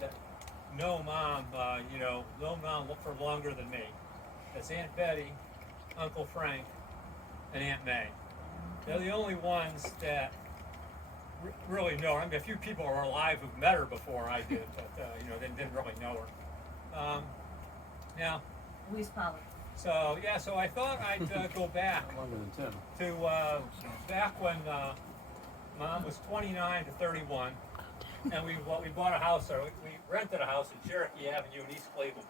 that know Mom, know Mom for longer than me. That's Aunt Betty, Uncle Frank, and Aunt May. They're the only ones that really know her. I mean, a few people are alive who've met her before I did, but they didn't really know her. Now, Where's Polly? so I thought I'd go back Longer than 10. to back when Mom was 29 to 31, and we bought a house, or we rented a house in Cherokee Avenue in East Cleveland.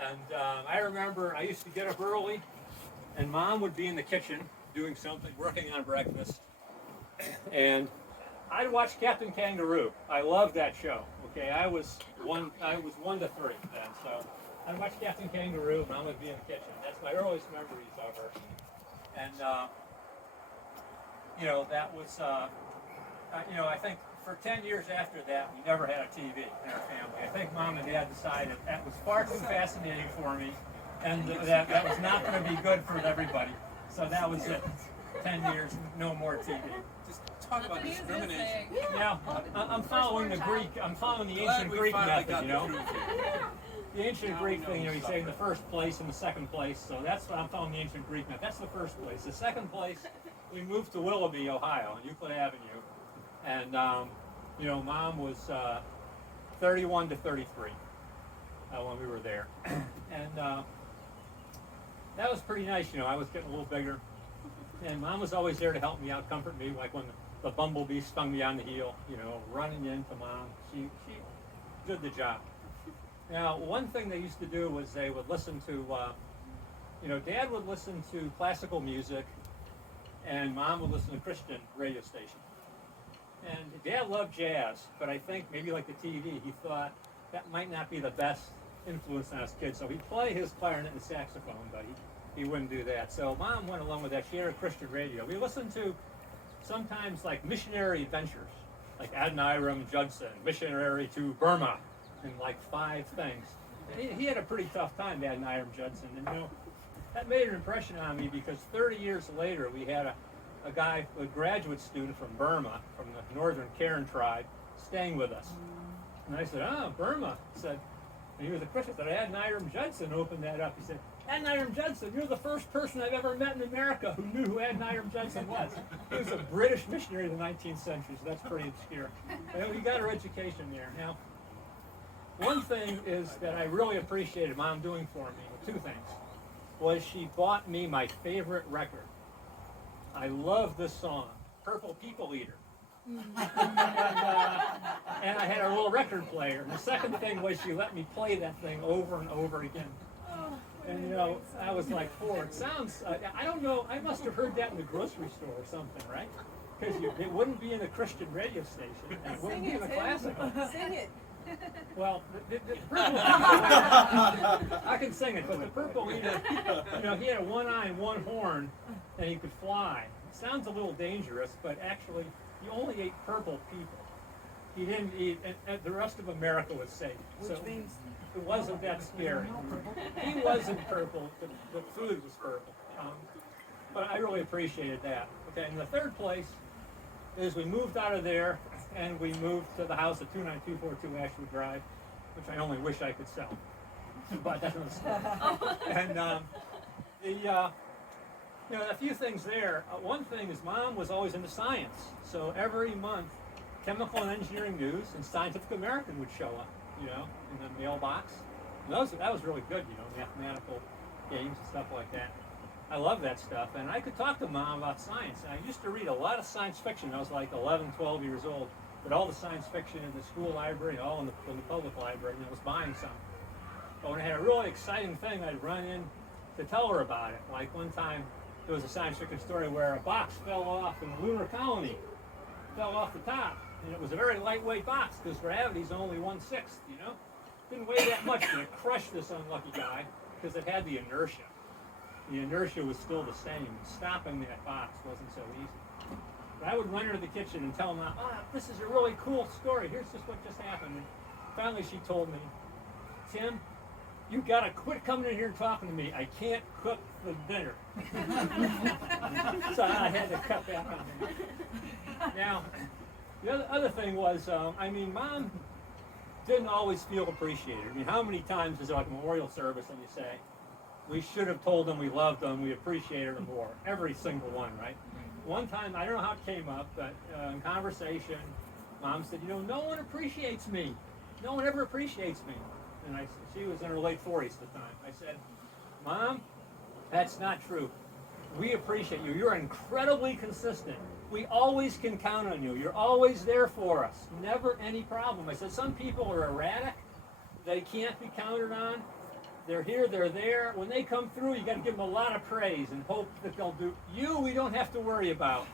And I remember I used to get up early, and Mom would be in the kitchen doing something, working on breakfast, and I'd watch Captain Kangaroo. I loved that show. Okay, I was 1 to 3 then, so I'd watch Captain Kangaroo, and Mom would be in the kitchen. That's my earliest memories of her. And that was I think for 10 years after that, we never had a TV in our family. I think Mom and Dad decided that was far too fascinating for me, and that was not going to be good for everybody. So that was it. 10 years, no more TV. Just talk about discrimination. Now, I'm following the Greek. I'm following the ancient Greek method. The ancient Greek thing. You say in the first place and the second place. So that's what I'm following the ancient Greek method. That's the first place. The second place, we moved to Willoughby, Ohio, on Euclid Avenue, and Mom was 31 to 33 when we were there, and that was pretty nice. I was getting a little bigger. And Mom was always there to help me out, comfort me, like when the bumblebee stung me on the heel, running into Mom. She did the job. Now, one thing they used to do was they would listen to, Dad would listen to classical music, and Mom would listen to Christian radio station. And Dad loved jazz, but I think maybe like the TV, he thought that might not be the best influence on his kids. So he'd play his clarinet and saxophone, but he wouldn't do that. So Mom went along with that. She had a Christian radio. We listened to sometimes like missionary adventures, like Adoniram Judson, missionary to Burma, and like 5 things. And he had a pretty tough time, Adoniram Judson. And that made an impression on me because 30 years later we had a guy, a graduate student from Burma, from the northern Karen tribe, staying with us. And I said, Burma. He said, and he was a Christian. I said, Adoniram Judson opened that up. He said, Adoniram Judson, you're the first person I've ever met in America who knew who Adoniram Judson was. He was a British missionary in the 19th century, so that's pretty obscure. And we got our education there. Now, one thing is that I really appreciated Mom doing for me, 2 things, was she bought me my favorite record. I love this song, Purple People Eater. And I had a little record player. And the second thing was she let me play that thing over and over again. And I was like 4. It sounds, I don't know, I must have heard that in the grocery store or something, right? Because it wouldn't be in a Christian radio station, and it wouldn't be in a classical. Sing it. Well, the Purple Eater, I can sing it, but the Purple Eater, he had 1 eye and 1 horn, and he could fly. It sounds a little dangerous, but actually, he only ate purple people. He didn't eat, and the rest of America was safe. Which means it wasn't that scary. He wasn't purple, the food was purple. But I really appreciated that. Okay, and the third place is we moved out of there and we moved to the house at 29242 Ashwood Drive, which I only wish I could sell. But that's another story. And a few things there. One thing is Mom was always into science. So every month, Chemical and Engineering News and Scientific American would show up, in the mailbox. And that was really good, mathematical games and stuff like that. I love that stuff. And I could talk to Mom about science. And I used to read a lot of science fiction. I was like 11, 12 years old. But all the science fiction in the school library, all in the public library, and I was buying some. But when I had a really exciting thing, I'd run in to tell her about it. Like one time, there was a science fiction story where a box fell off in a lunar colony. Fell off the top. And it was a very lightweight box because gravity's only 1/6, Didn't weigh that much, but it crushed this unlucky guy because it had the inertia. The inertia was still the same. Stopping that box wasn't so easy. But I would run her to the kitchen and tell Mom, this is a really cool story. Here's just what just happened. And finally she told me, Tim, you gotta quit coming in here and talking to me. I can't cook the dinner. So I had to cut back on that. Now, the other thing was, Mom didn't always feel appreciated. I mean, how many times is there like a memorial service and you say, we should have told them we loved them, we appreciated them more? Every single one, right? One time, I don't know how it came up, but in conversation, Mom said, you know, no one appreciates me. No one ever appreciates me. And she was in her late 40s at the time. I said, Mom, that's not true. We appreciate you. You're incredibly consistent. We always can count on you. You're always there for us. Never any problem. I said, some people are erratic. They can't be counted on. They're here, they're there. When they come through, you got to give them a lot of praise and hope that they'll do. You, we don't have to worry about.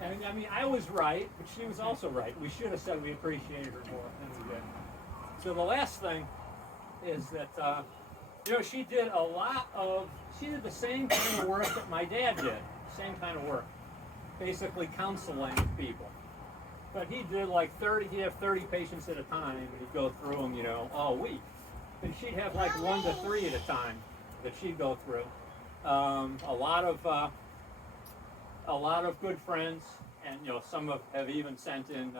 And I mean, I was right, but she was also right. We should have said we appreciated her more than we did. So the last thing is that, you know, she did the same kind of work that my dad did. Same kind of work. Basically counseling people. But he did like he'd have 30 patients at a time, and he'd go through them, you know, all week. And she'd have like 1 to 3 at a time that she'd go through. A lot of good friends, and you know, some have even sent in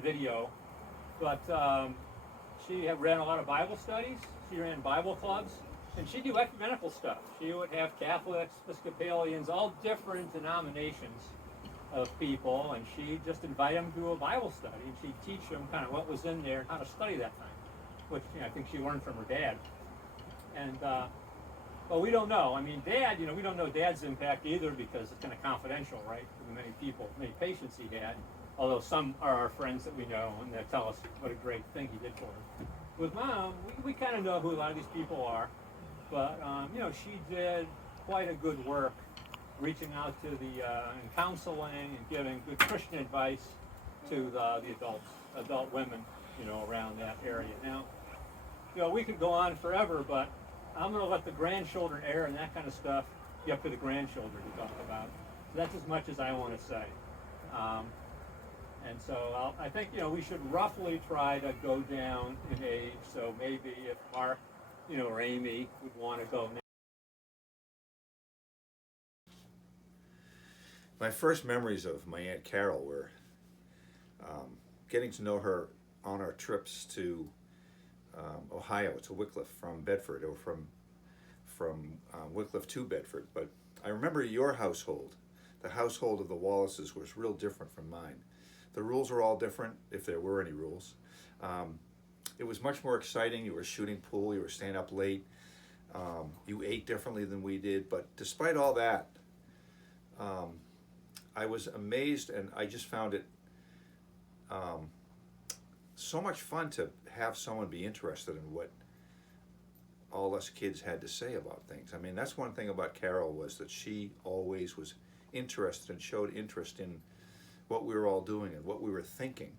video. But she ran a lot of Bible studies. She ran Bible clubs, and she'd do ecumenical stuff. She would have Catholics, Episcopalians, all different denominations of people, and she'd just invite them to a Bible study, and she'd teach them kind of what was in there and how to study that thing, which, you know, I think she learned from her dad. And well, we don't know. I mean, Dad, you know, we don't know Dad's impact either, because it's kind of confidential, right? For the many patients he had. Although some are our friends that we know, and they tell us what a great thing he did for her. With Mom, we kind of know who a lot of these people are, but you know, she did quite a good work reaching out to the and counseling and giving good Christian advice to the adult women, you know, around that area. Now, you know, we could go on forever, but I'm going to let the grandchildren air and that kind of stuff be up to the grandchildren to talk about. So that's as much as I want to say. And so I think, you know, we should roughly try to go down in age. So maybe if Mark, you know, or Amy would want to go. My first memories of my Aunt Carol were getting to know her on our trips to Ohio, to Wickliffe from Bedford, or from Wickliffe to Bedford. But I remember your household, the household of the Wallaces, was real different from mine. The rules were all different, if there were any rules. It was much more exciting. You were shooting pool, you were staying up late, you ate differently than we did. But despite all that, I was amazed, and I just found it so much fun to have someone be interested in what all us kids had to say about things. I mean, that's one thing about Carol, was that she always was interested and showed interest in what we were all doing and what we were thinking.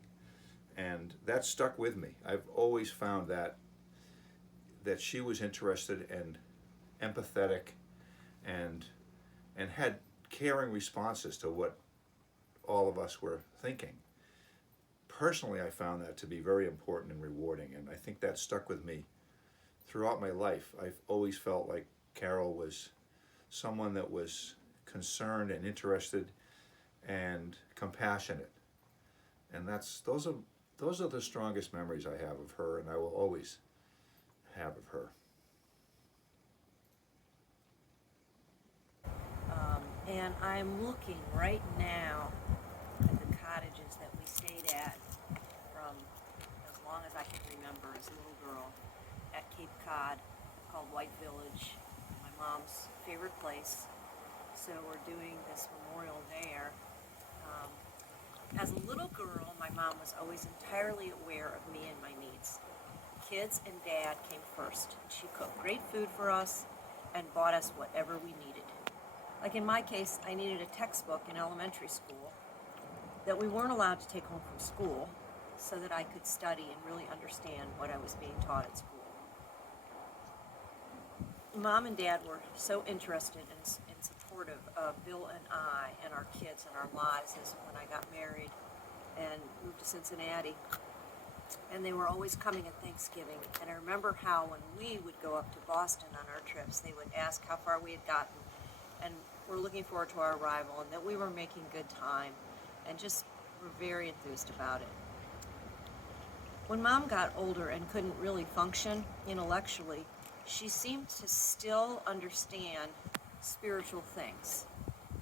And that stuck with me. I've always found that she was interested and empathetic and had caring responses to what all of us were thinking. Personally, I found that to be very important and rewarding, and I think that stuck with me throughout my life. I've always felt like Carol was someone that was concerned and interested and compassionate, and those are the strongest memories I have of her, and I will always have of her. And I'm looking right now at the cottages that we stayed at from as long as I can remember as a little girl at Cape Cod, called White Village, my mom's favorite place. So we're doing this memorial there. As a little girl, my mom was always entirely aware of me and my needs. Kids and Dad came first. She cooked great food for us and bought us whatever we needed. Like in my case, I needed a textbook in elementary school that we weren't allowed to take home from school, so that I could study and really understand what I was being taught at school. Mom and Dad were so interested and supportive of Bill and I and our kids and our lives as when I got married and moved to Cincinnati. And they were always coming at Thanksgiving. And I remember how when we would go up to Boston on our trips, they would ask how far we had gotten, and we're looking forward to our arrival, and that we were making good time, and just were very enthused about it. when Mom got older and couldn't really function intellectually, she seemed to still understand spiritual things.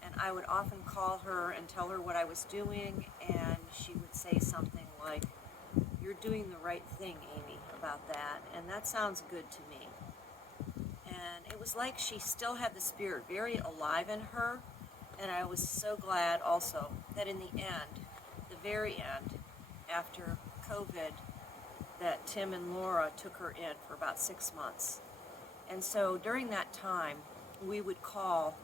And I would often call her and tell her what I was doing, and she would say something like, "You're doing the right thing, Amy, about that, and that sounds good to me." And it was like she still had the spirit very alive in her, and I was so glad also that in the end, the very end, after COVID, that Tim and Laura took her in for about 6 months. And so during that time, we would call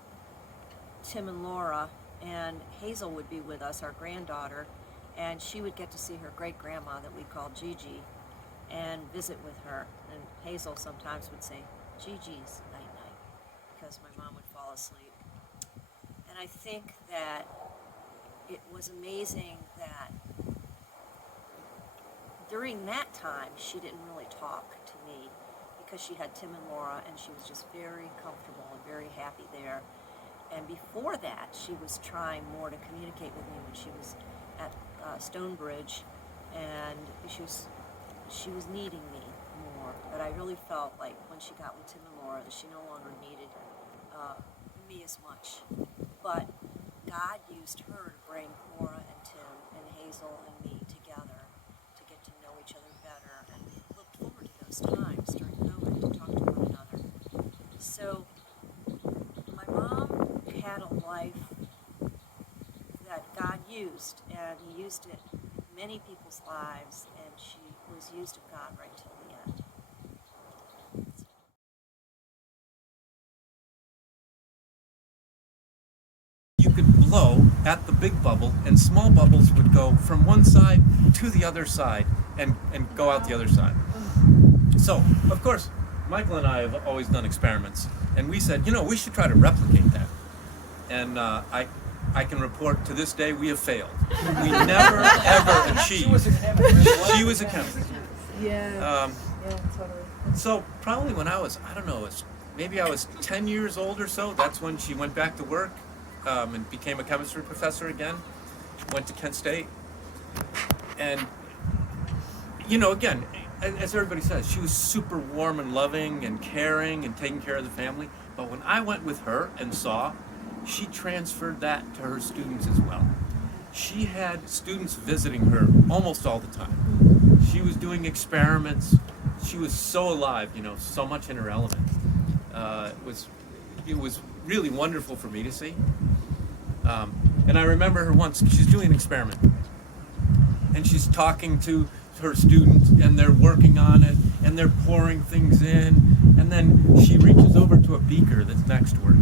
Tim and Laura, and Hazel would be with us, our granddaughter, and she would get to see her great-grandma that we called Gigi and visit with her. And Hazel sometimes would say, "Gigi's night-night," because my mom would fall asleep. And I think that it was amazing that during that time, she didn't really talk to me because she had Tim and Laura, and she was just very comfortable and very happy there. And before that, she was trying more to communicate with me when she was at Stonebridge, and she was needing me more. But I really felt like when she got with Tim and Laura that she no longer needed me as much. But God used her to bring Laura and Tim and Hazel and me together to get to know each other better, and we looked forward to those times during COVID to talk to one another. So my mom had a life that God used, and He used it in many people's lives, and she was used of God right till the end. You could blow at the big bubble, and small bubbles would go from one side to the other side and go out the other side. So, of course, Michael and I have always done experiments, and we said, we should try to replicate that. And I can report to this day we have failed. We never, ever achieved. She was a chemist. Yeah. Yeah, totally. So probably when I was, maybe I was 10 years old or so, that's when she went back to work and became a chemistry professor again, went to Kent State. And, again, as everybody says, she was super warm and loving and caring and taking care of the family. But when I went with her and saw, she transferred that to her students as well. She had students visiting her almost all the time. She was doing experiments. She was so alive, so much in her element. It was really wonderful for me to see. And I remember her once, she's doing an experiment. And she's talking to her students, and they're working on it, and they're pouring things in. And then she reaches over to a beaker that's next to her.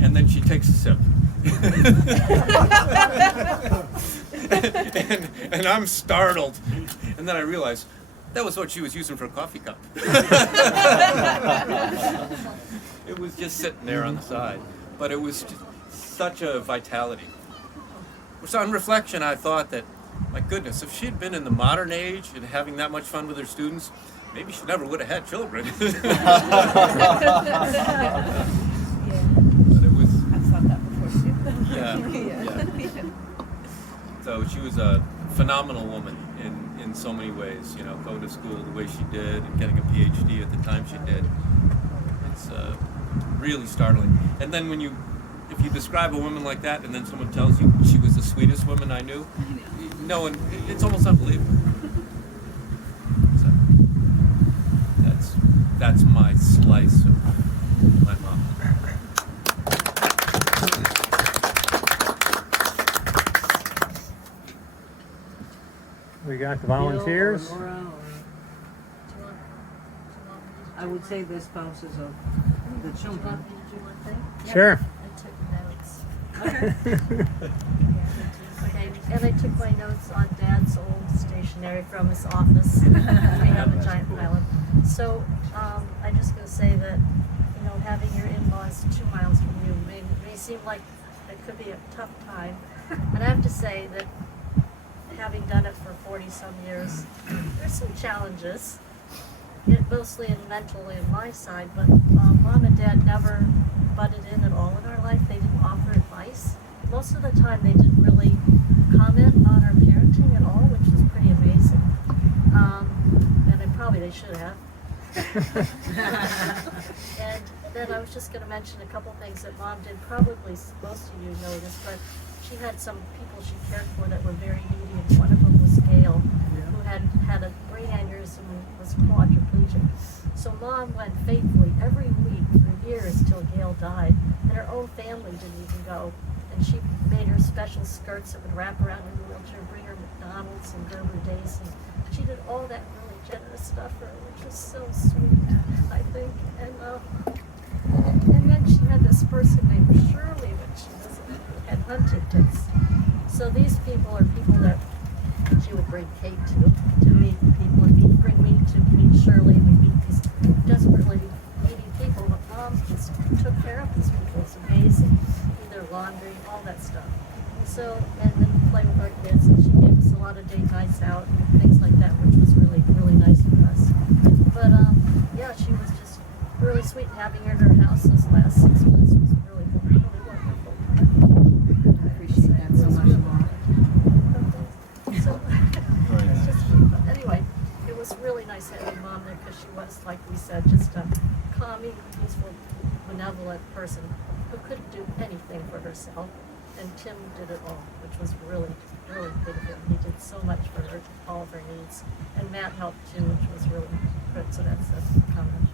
And then she takes a sip. and I'm startled. And then I realize that was what she was using for a coffee cup. It was just sitting there on the side. But it was just such a vitality. So on reflection, I thought that, my goodness, if she had been in the modern age and having that much fun with her students, maybe she never would have had children. But it was... I've thought that before too. Yeah. So she was a phenomenal woman in so many ways, going to school the way she did and getting a PhD at the time she did. It's really startling. And then if you describe a woman like that and then someone tells you she was the sweetest woman I knew, it's almost unbelievable. So that's my slice of my mom. We got the volunteers. Bill or Laura or- I would say the spouses of the Do you children. want me to do one thing? Sure. I took notes. Okay, and I took my notes on Dad's old stationery from his office. We have a giant pile of. So, I'm just gonna say that, having your in-laws 2 miles from you may seem like it could be a tough time. And I have to say that, having done it for 40-some years, there's some challenges. Mostly mentally in my side, but Mom and Dad never butted in at all in our life. They didn't offer advice. Most of the time they didn't really comment on our parenting at all, which was pretty amazing. they should have. And then I was just going to mention a couple things that Mom did. Probably most of you know this, but she had some people she cared for that were very needy, and one of them was Gail, who had a brain aneurysm and was quadriplegic. So Mom went faithfully every week for years till Gail died, and her own family didn't even go. And she made her special skirts that would wrap around her wheelchair, bring her McDonald's and Gerber Days, and she did all that really generous stuff for her, which was so sweet, I think. And then she had this person named Shirley, which had Huntington's. So these people are people that she would bring cake to meet people, and he'd bring me to meet Shirley. We meet these desperately needy people, but Mom just took care of these people. It's amazing. Their laundry, all that stuff. So, and then play with our kids, and she gave us a lot of date nights out and things like that, which was really, really nice for us. But yeah, she was just really sweet. Having her in her house this last 6 months was really, really wonderful. I appreciate that so much, Mom. So, it's just, anyway, it was really nice having Mom there, because she was, like we said, just a calming, peaceful, benevolent person who couldn't do anything for herself, and Tim did it all, which was really, really good of him. He did so much for her, all of her needs, and Matt helped too, which was really good. So that's a comment.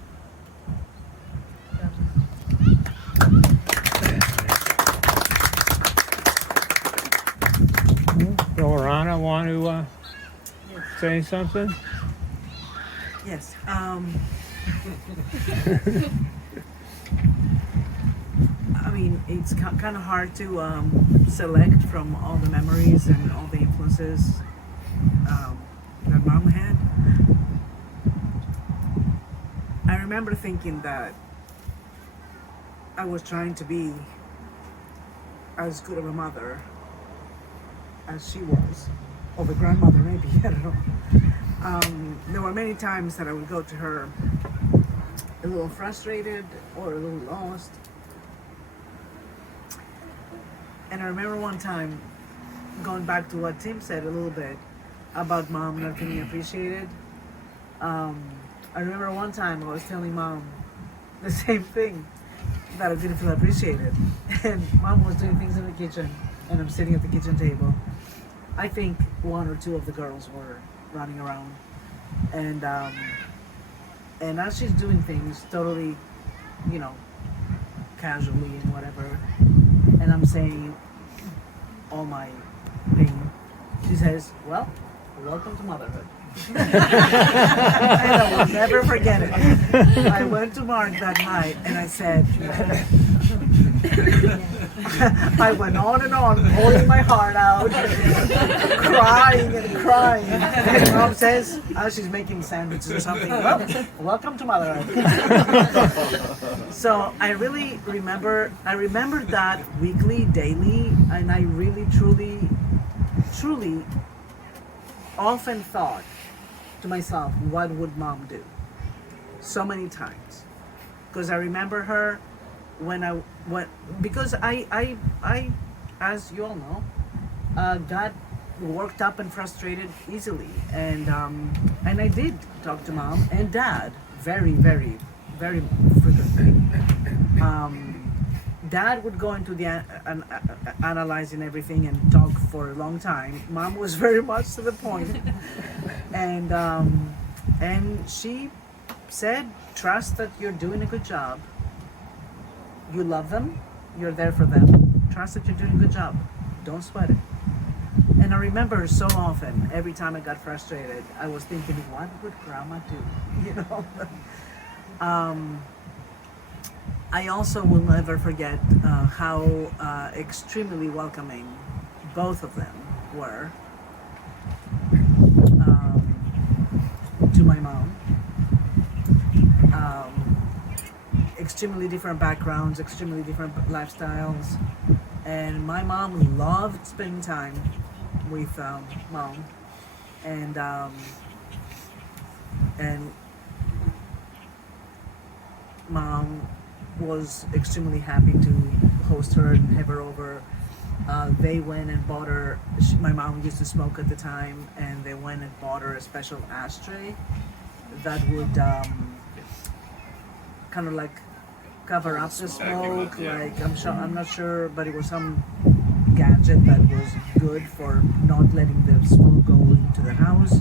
Lorana, want to say something? Yes. I mean, it's kind of hard to select from all the memories and all the influences that Mom had. I remember thinking that I was trying to be as good of a mother as she was, or the grandmother maybe, I don't know. There were many times that I would go to her a little frustrated or a little lost. And I remember one time, going back to what Tim said a little bit about Mom not feeling appreciated. I remember one time I was telling Mom the same thing, that I didn't feel appreciated. And Mom was doing things in the kitchen, and I'm sitting at the kitchen table. I think one or two of the girls were running around. And as she's doing things totally, casually and whatever, and I'm saying all my pain, she says, "Well, welcome to motherhood." And I will never forget it. I went to Mark that night and I said, I went on and on, pouring my heart out, crying and crying. And Mom says, as she's making sandwiches or something, "Well, welcome to motherhood." So I really remember that weekly, daily, and I really, truly often thought to myself, what would Mom do? So many times. Because I remember her because I as you all know, got worked up and frustrated easily, and I did talk to Mom and Dad very, very, very frequently. Dad would go into the analyzing everything and talk for a long time. Mom was very much to the point, and she said, "Trust that you're doing a good job. You love them. You're there for them. Trust that you're doing a good job. Don't sweat it." And I remember so often, every time I got frustrated, I was thinking, what would Grandma do? I also will never forget how extremely welcoming both of them were to my mom. Extremely different backgrounds, extremely different lifestyles, and my mom loved spending time with Mom, and Mom was extremely happy to host her and have her over. They went and bought her, my mom used to smoke at the time, and they went and bought her a special ashtray that would kind of like cover up the smoke. Yeah. Like I'm not sure, but it was some gadget that was good for not letting the smoke go into the house.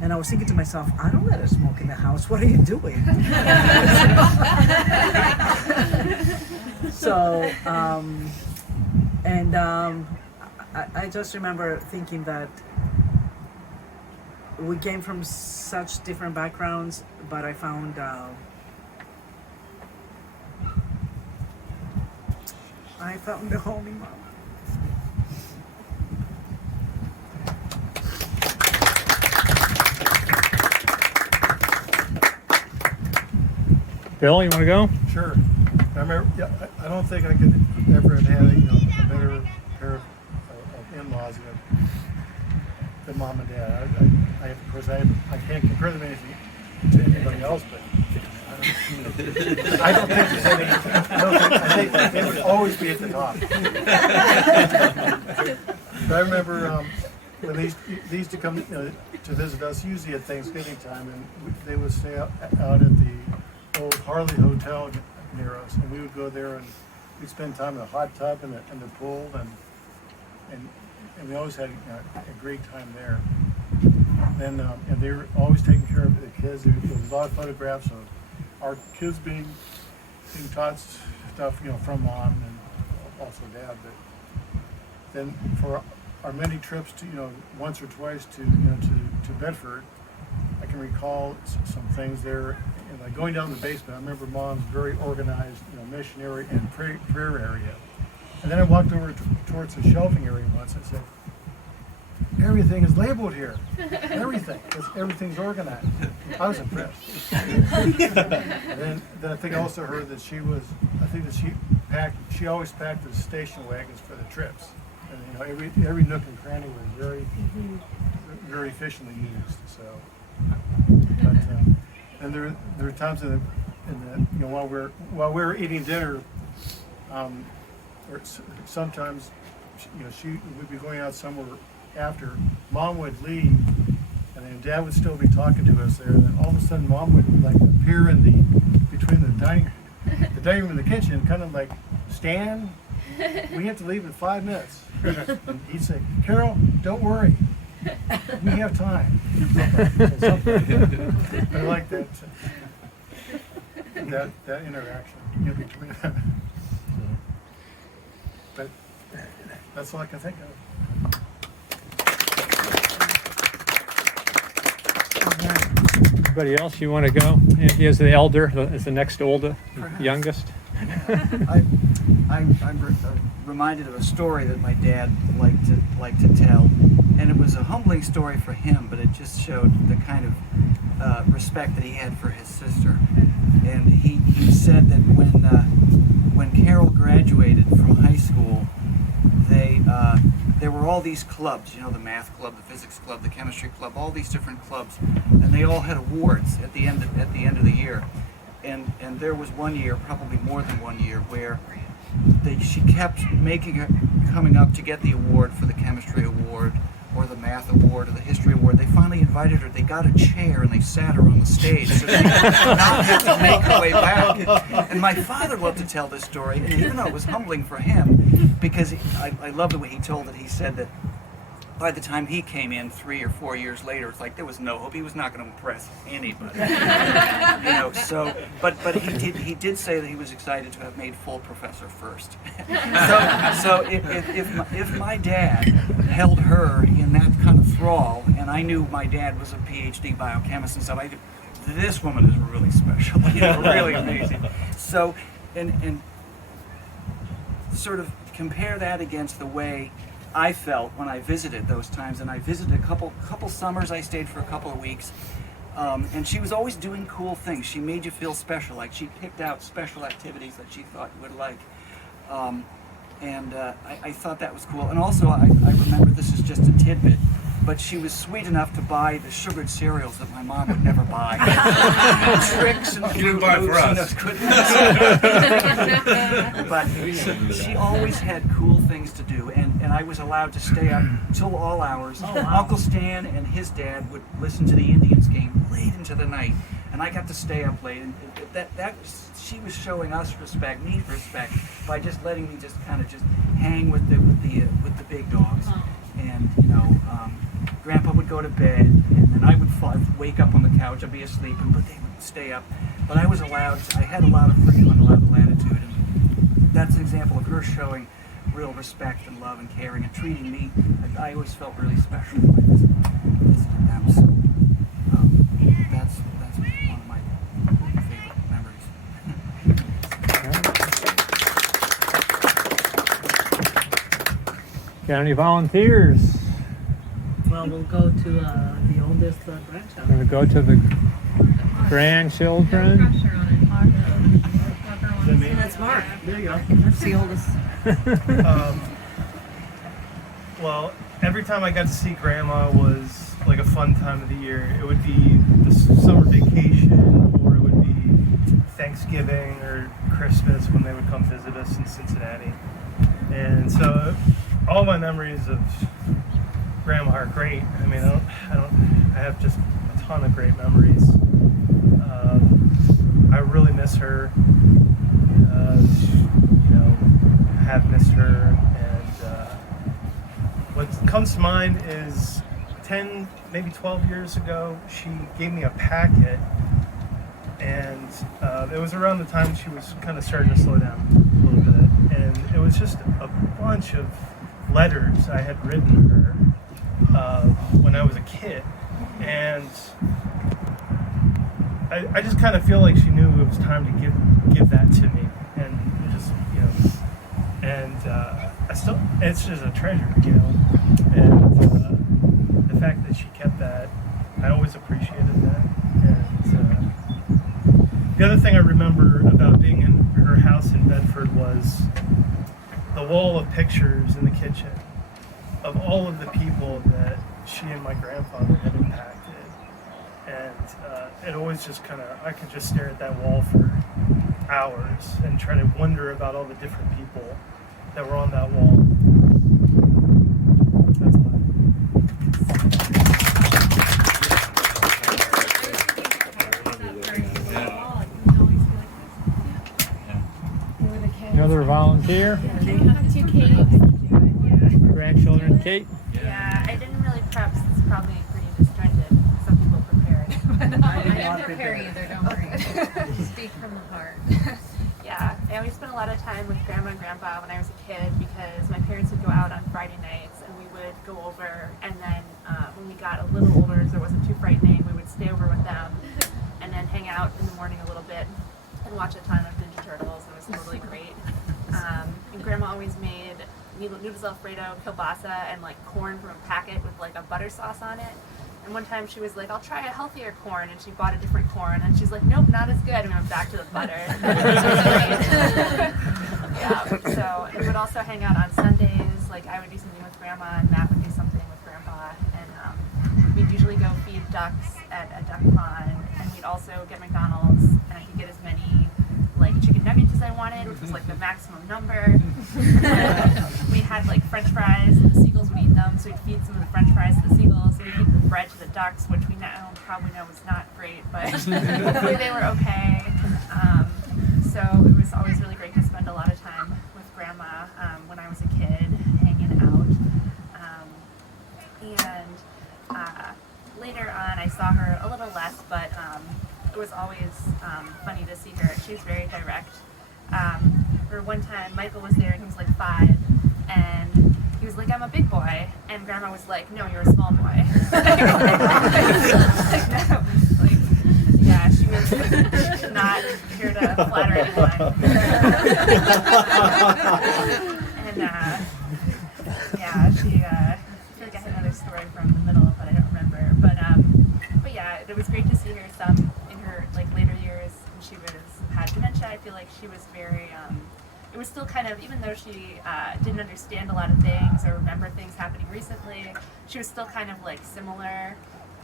And I was thinking to myself, I don't let her smoke in the house. What are you doing? So, I just remember thinking that we came from such different backgrounds, but I found a home in Mom. Bill, you want to go? Sure. I remember. Yeah, I don't think I could ever have had a better pair of in-laws than Mom and Dad. Of course, I can't compare them to anybody else, but I don't think there's any. I think they would always be at the top. But I remember when they used to come to visit us, usually at Thanksgiving time, and they would stay out at the old Harley Hotel near us, and we would go there and we'd spend time in the hot tub and the pool, and we always had a great time there. And they were always taking care of the kids. There was a lot of photographs of our kids being taught stuff, from Mom and also Dad. But then for our many trips to, once or twice to Bedford, I can recall some things there. And like going down the basement, I remember Mom's very organized, missionary and prayer area. And then I walked over towards the shelving area once. I said, "Everything is labeled here. Everything, because everything's organized." I was impressed. And then I think I also heard that she always packed the station wagons for the trips. And every nook and cranny was very efficiently used. So, but and there were times while we were eating dinner, or sometimes we'd be going out somewhere after. Mom would leave, and then Dad would still be talking to us there. And then all of a sudden, Mom would like appear between the dining room and the kitchen, kind of like, "Stan, we have to leave in 5 minutes." And he'd say, "Carol, don't worry, we have time." I like that interaction between them. But that's all I can think of. Anybody else you want to go? He is the elder, is the next oldest, youngest. I'm reminded of a story that my dad liked to tell, and it was a humbling story for him, but it just showed the kind of respect that he had for his sister. And he said that when Carol graduated from high school, there were all these clubs, the math club, the physics club, the chemistry club, all these different clubs, and they all had awards at the end of the year. And there was one year, probably more than 1 year, where she kept coming up to get the award for the chemistry award or the math award or the history award. They finally invited her. They got a chair and they sat her on the stage so that she did not have to make her way back. And my father loved to tell this story, and even though it was humbling for him, because I love the way he told it. He said that by the time he came in 3 or 4 years later, it's like there was no hope. He was not going to impress anybody. So, but he did say that he was excited to have made full professor first. So if my dad held her in that kind of thrall, and I knew my dad was a PhD biochemist and stuff, this woman is really special, really amazing. So, and sort of compare that against the way I felt when I visited those times, and I visited a couple summers. I stayed for a couple of weeks, and she was always doing cool things. She made you feel special, like she picked out special activities that she thought you would like, and I thought that was cool. And also, I remember, this is just a tidbit, but she was sweet enough to buy the sugared cereals that my mom would never buy. Tricks and You didn't buy it for us. But she always had cool things to do, and I was allowed to stay up till all hours. Uncle Stan and his dad would listen to the Indians game late in into the night, and I got to stay up late, and that she was showing us respect, me respect, by just letting me just kind of just hang with the big dogs. And Grandpa would go to bed, and then I would wake up on the couch. I'd be asleep, but they would stay up. But I was allowed. I had a lot of freedom and a lot of latitude, and that's an example of her showing real respect and love and caring and treating me. I always felt really special when I visited them. So that's one of my favorite memories. Got any volunteers? Well, we'll go to the oldest grandchild. Gonna go to the grandchildren. That's Mark. There you go. That's the oldest. Well, every time I got to see Grandma was like a fun time of the year. It would be the summer vacation, or it would be Thanksgiving or Christmas when they would come visit us in Cincinnati. And so all my memories of Grandma are great. I mean, I have just a ton of great memories. I really miss her. Have missed her, and what comes to mind is 10, maybe 12 years ago, she gave me a packet, and it was around the time she was kind of starting to slow down a little bit, and it was just a bunch of letters I had written her when I was a kid, and I just kind of feel like she knew it was time to give that to me, and just and it's just a treasure, and the fact that she kept that, I always appreciated that. And the other thing I remember about being in her house in Bedford was the wall of pictures in the kitchen of all of the people that she and my grandfather had impacted, and it always just I could just stare at that wall for hours and try to wonder about all the different people that were on that wall. That's all. Another volunteer? Grandchildren, Kate? Yeah, I didn't really prep, so it's probably pretty disjointed. Some people prepared. I didn't prepare either, don't worry. Speak from the heart. Yeah, I always spent a lot of time with Grandma and Grandpa when I was a kid because my parents would go out on Friday nights and we would go over, and then when we got a little older, so it wasn't too frightening, we would stay over with them and then hang out in the morning a little bit and watch a ton of Ninja Turtles. It was totally great. And Grandma always made noodles Alfredo, kielbasa, and like corn from a packet with like a butter sauce on it. And one time she was like, I'll try a healthier corn, and she bought a different corn, and she's like, nope, not as good, and we went back to the butter. Yeah, so we would also hang out on Sundays, like I would do something with Grandma, and Matt would do something with Grandpa, and we'd usually go feed ducks at a duck pond, and we'd also get McDonald's, and I could get as many like chicken nuggets as I wanted, which was like the maximum number. We had like French fries, and the seagulls would eat them, so we'd feed some of the French fries to the seagulls, so we'd feed the bread to the ducks, which we now probably know was not great, but hopefully they were okay. So it was always really great to spend a lot of time with Grandma when I was a kid, hanging out. And later on, I saw her a little less, but it was always funny to see her. She's very direct. For one time, Michael was there, and he was like 5, and he was like, I'm a big boy, and Grandma was like, no, you're a small boy. Yeah, she was not here to flatter anyone. And yeah, she, I feel like I had another story from the middle, but I don't remember. But yeah, it was great to see her some in her like later years when she had dementia. I feel like she was very, it was still kind of, even though she didn't understand a lot of things or remember things happening recently, she was still kind of like similar.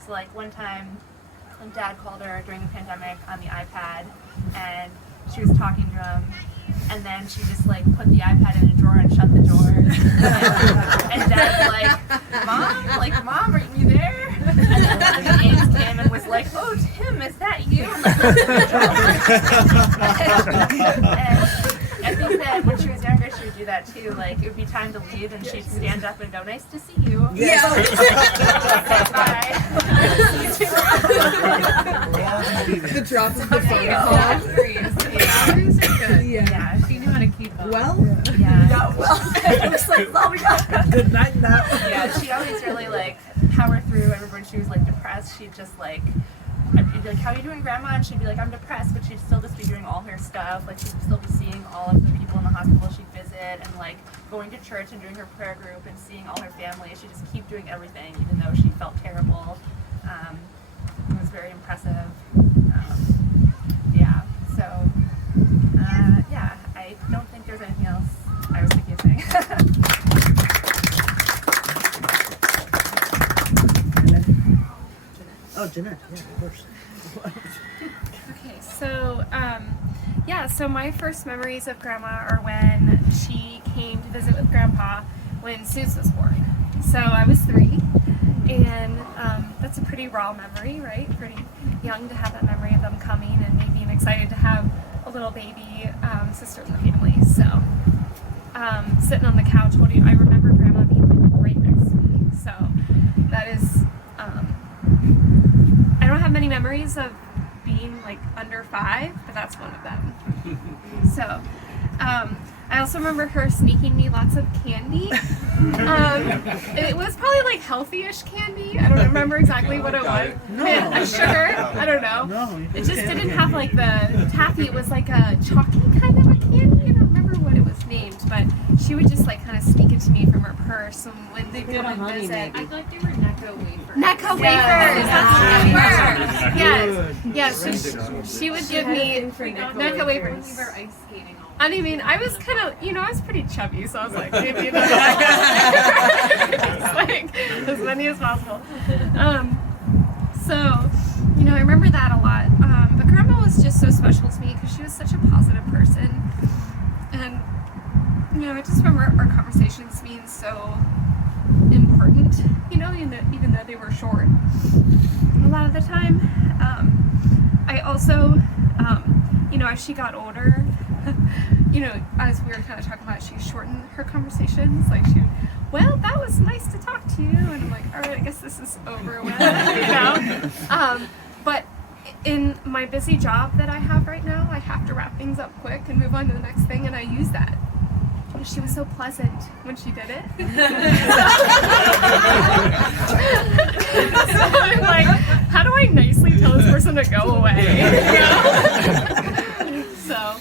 So like one time, Dad called her during the pandemic on the iPad, and she was talking to him, and then she just like put the iPad in a drawer and shut the door. And Dad's like, Mom, are you there? And then one of the aides him and was like, "Oh, Tim, is that you?" And I think that when she was younger, she would do that too. Like, it would be time to leave, and she'd stand up and go, "Nice to see you." Yeah. Bye. The drop of the phone Yeah. call. Boundaries are good. Yeah. She knew how to keep up. Well, Yeah, well, it was like, oh my god. good night now. Yeah, she'd always really like power through. I remember when she was like depressed, she'd just like, I'd be like, "How are you doing, Grandma?" And she'd be like, "I'm depressed," but she'd still just be doing all her stuff. Like, she'd still be seeing all of the people in the hospital she'd visit, and like going to church and doing her prayer group and seeing all her family. She'd just keep doing everything, even though she felt terrible. It was very impressive. Yeah. So, yeah, I don't think there's anything else I was thinking of saying. Oh, Jeanette, yeah, of course. Okay, so yeah, so my first memories of Grandma are when she came to visit with Grandpa when Suze was born. So I was 3, and that's a pretty raw memory, right? Pretty young to have that memory of them coming and me being excited to have a little baby sister in the family. So sitting on the couch holding, I remember Grandma being like right next to me. So that is, I don't have many memories of being like under 5, but that's one of them. So, I also remember her sneaking me lots of candy. It was probably like healthy-ish candy. I don't remember exactly what it was. A sugar. I don't know. No, It just didn't have like the taffy. It was like a chalky kind of a candy. I don't remember what it was named, but she would just like kind of sneak it to me from her purse when they'd come and honey, visit. maybe. I thought they were Necco wafers. Necco wafers. That's what they were. Yes. Yes. She would give me Necco wafers. We were ice skating all I mean, I was kind of, I was pretty chubby, so I was like, maybe just like as many as possible. So, I remember that a lot. But Grandma was just so special to me because she was such a positive person. And, I just remember our conversations being so important, even though they were short a lot of the time. I also, as she got older, as we were kind of talking about, she shortened her conversations. Like well, that was nice to talk to you. And I'm like, all right, I guess this is over with, But in my busy job that I have right now, I have to wrap things up quick and move on to the next thing, and I use that. She was so pleasant when she did it. So I'm like, how do I nicely tell this person to go away? So,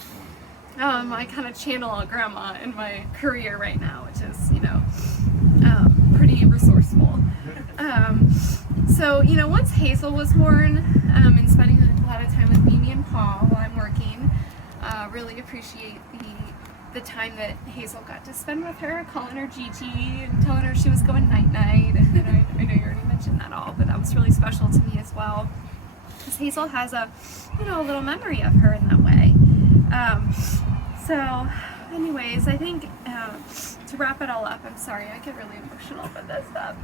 I kind of channel Grandma in my career right now, which is, pretty resourceful. So, once Hazel was born, and spending a lot of time with Mimi and Paul while I'm working, really appreciate the time that Hazel got to spend with her, calling her Gigi and telling her she was going night-night. And I know you already mentioned that all, but that was really special to me as well. Because Hazel has a little memory of her in that way. So, anyways, I think to wrap it all up, I'm sorry, I get really emotional about this stuff.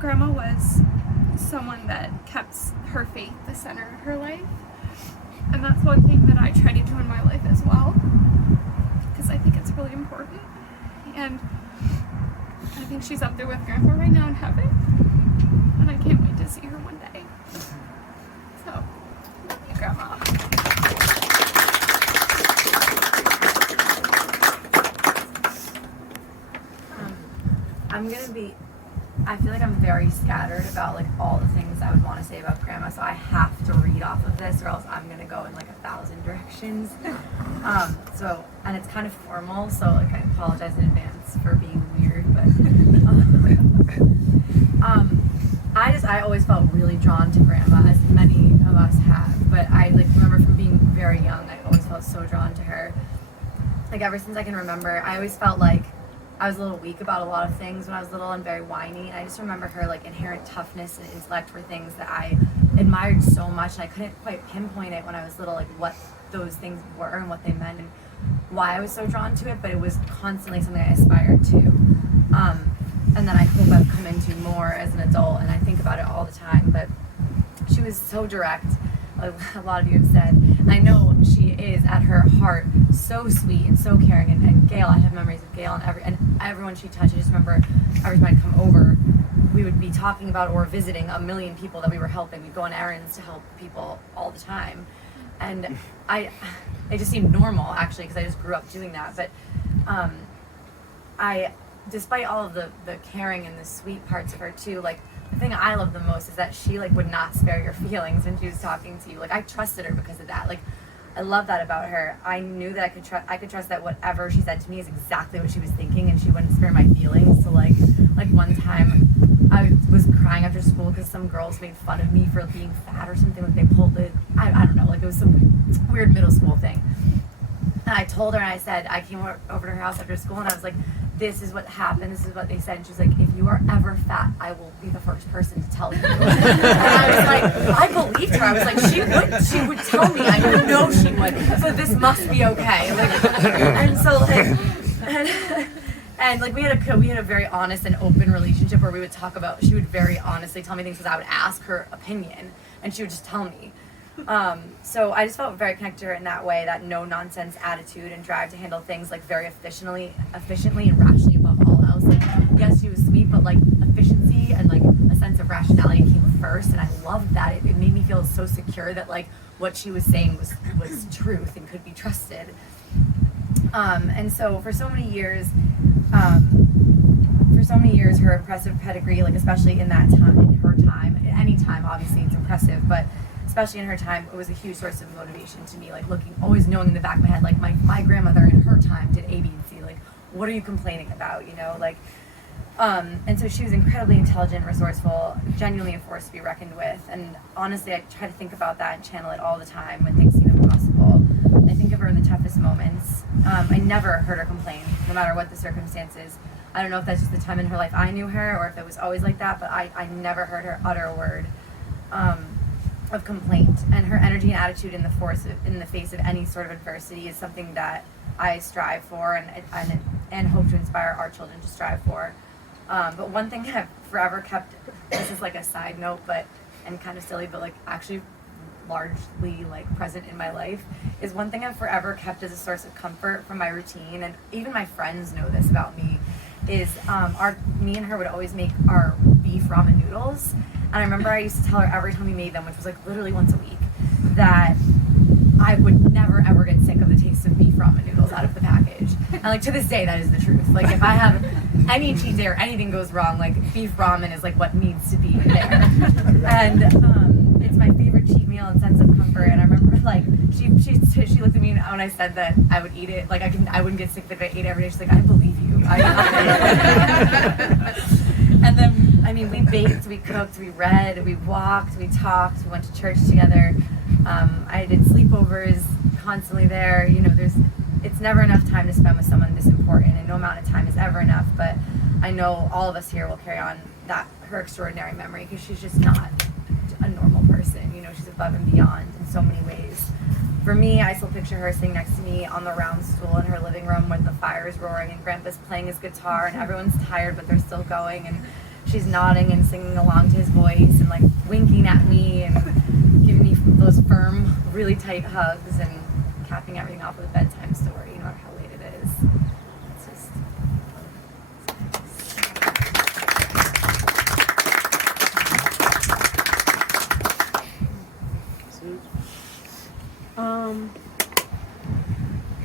Grandma was someone that kept her faith the center of her life. And that's one thing that I try to do in my life as well, because I think it's really important. And I think she's up there with Grandpa right now in heaven, and I can't wait to see her one day. So, love you, Grandma. I feel like I'm very scattered about like all the things I would want to say about Grandma, so I have to read off of this or else I'm gonna go in like 1,000 directions. And it's kind of formal, so like I apologize in advance for being weird, but I always felt really drawn to Grandma, as many of us have, but I like remember from being very young, I always felt so drawn to her. Like ever since I can remember, I always felt like I was a little weak about a lot of things when I was little and very whiny, and I just remember her like inherent toughness and intellect were things that I admired so much, and I couldn't quite pinpoint it when I was little, like what those things were and what they meant and why I was so drawn to it, but it was constantly something I aspired to. and that I hope I've come into more as an adult, and I think about it all the time. But she was so direct, like a lot of you have said. I know she is at her heart so sweet and so caring, and Gail, I have memories of Gail and everyone she touched. I just remember every time I'd come over, we would be talking about or visiting a million people that we were helping. We'd go on errands to help people all the time, and it just seemed normal actually, because I just grew up doing that. But despite all of the caring and the sweet parts of her too, like the thing I love the most is that she like would not spare your feelings when she was talking to you. Like I trusted her because of that. Like I love that about her. I knew that I could trust that whatever she said to me is exactly what she was thinking, and she wouldn't spare my feelings. So like one time I was crying after school because some girls made fun of me for being fat or something. Like they pulled it, I don't know, like it was some weird middle school thing. And I told her, and I said, I came over to her house after school, and I was like, this is what happened, this is what they said. And she was like, if you are ever fat, I will be the first person to tell you. And I was like, I believed her. I was like, she would tell me. I know she would. So this must be okay. Like, and so like, and like we had a very honest and open relationship where we would talk about, she would very honestly tell me things because I would ask her opinion, and she would just tell me. So I just felt very connected to her in that way, that no nonsense attitude and drive to handle things like very efficiently and rationally above all else. Like, yes, she was sweet, but like efficiency and like a sense of rationality came first, and I loved that. It made me feel so secure that like what she was saying was truth and could be trusted. And so for so many years, her impressive pedigree, like especially in that time, in her time, at any time, obviously it's impressive, but especially in her time, it was a huge source of motivation to me, like always knowing in the back of my head, like my grandmother in her time did A, B, and C, like what are you complaining about, you know, like, and so she was incredibly intelligent, resourceful, genuinely a force to be reckoned with, and honestly, I try to think about that and channel it all the time when things seem impossible. I think of her in the toughest moments. I never heard her complain, no matter what the circumstances. I don't know if that's just the time in her life I knew her, or if it was always like that, but I never heard her utter a word of complaint. And her energy and attitude in the face of any sort of adversity is something that I strive for and hope to inspire our children to strive for. But one thing that I've forever kept, this is like a side note, and kind of silly, but like actually largely like present in my life, is one thing I've forever kept as a source of comfort from my routine, and even my friends know this about me, is me and her would always make our beef ramen noodles. And I remember I used to tell her every time we made them, which was like literally once a week, that I would never ever get sick of the taste of beef ramen noodles out of the package. And like to this day, that is the truth. Like if I have any cheat day or anything goes wrong, like beef ramen is like what needs to be there. And it's my favorite cheat meal and sense of comfort. And I remember like she looked at me when I said that I would eat it. Like I wouldn't get sick if I ate it every day. She's like, I believe you. And then, I mean, we baked, we cooked, we read, we walked, we talked, we went to church together. I did sleepovers constantly there. You know, it's never enough time to spend with someone this important, and no amount of time is ever enough. But I know all of us here will carry on her extraordinary memory, because she's just not a normal person. You know, she's above and beyond in so many ways. For me, I still picture her sitting next to me on the round stool in her living room when the fire is roaring and Grandpa's playing his guitar and everyone's tired but they're still going, and she's nodding and singing along to his voice and like winking at me and giving me those firm, really tight hugs and capping everything off with a bedtime story, no matter how late it is. It's just...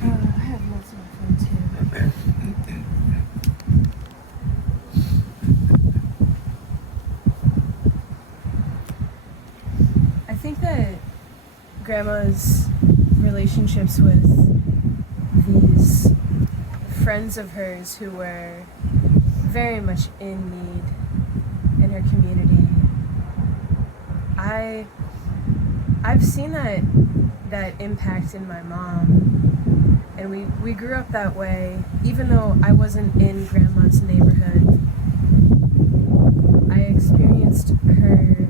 I have lots of my phone too. I think that Grandma's relationships with these friends of hers who were very much in need in her community, I've seen that impact in my mom, and we grew up that way. Even though I wasn't in Grandma's neighborhood, I experienced her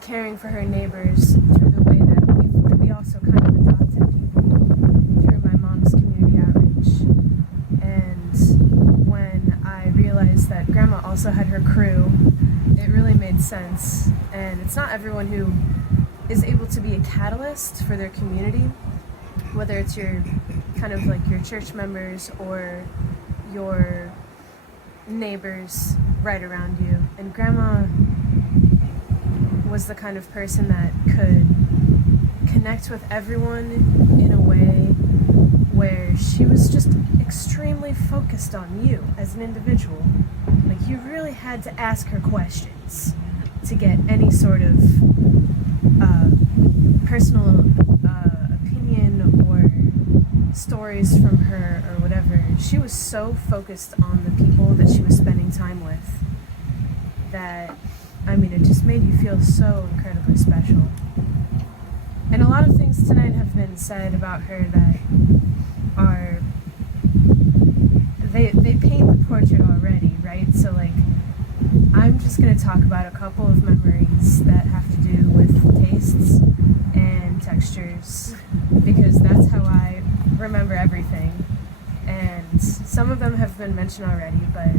caring for her neighbors through the way that we also kind of adopted people through my mom's community outreach. And when I realized that Grandma also had her crew, it really made sense. And it's not everyone who is able to be a catalyst for their community, whether it's your kind of like your church members or your neighbors right around you. And Grandma was the kind of person that could connect with everyone in a way where she was just extremely focused on you as an individual. Like, you really had to ask her questions to get any sort of personal opinion or stories from her or whatever. She was so focused on the people that she was spending time with that, I mean, it just made you feel so incredibly special. And a lot of things tonight have been said about her that are, they paint the portrait already, right? So like, I'm just going to talk about a couple of memories that have to do with tastes and textures, because that's how I remember everything. And some of them have been mentioned already, but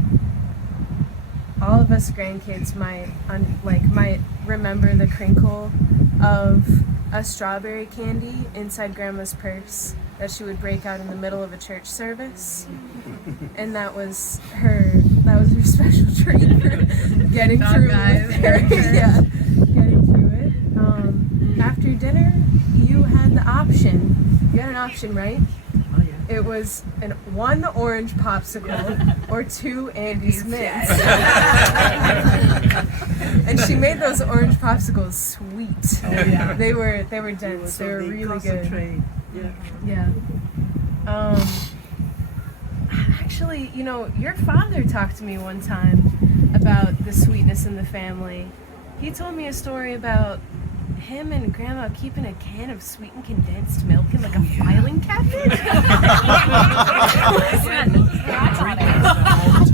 all of us grandkids might remember the crinkle of a strawberry candy inside Grandma's purse that she would break out in the middle of a church service, and that was her special treat for getting through getting through it. After dinner, you had an option, right? Oh yeah. It was one orange popsicle or two Andes Mints. And she made those orange popsicles sweet. Oh yeah. They were dense. They were really good. Yeah. Yeah. Actually, you know, your father talked to me one time about the sweetness in the family. He told me a story about him and Grandma keeping a can of sweetened condensed milk in like a filing cabinet. Yes.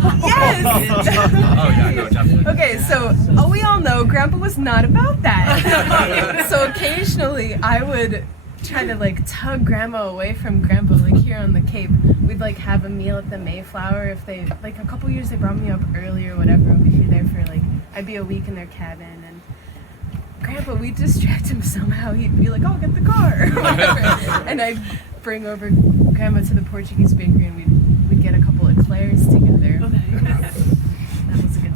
Oh yeah, no, definitely. Okay, so we all know Grandpa was not about that. So occasionally I would try to like tug Grandma away from Grandpa, like here on the Cape. We'd like have a meal at the Mayflower. If they, like a couple years they brought me up early or whatever, we'd be there for like, I'd be a week in their cabin, and Grandpa, we'd distract him somehow. He'd be like, oh, get the car, or whatever. And I'd bring over Grandma to the Portuguese bakery, and we'd get a couple of eclairs together. That was a good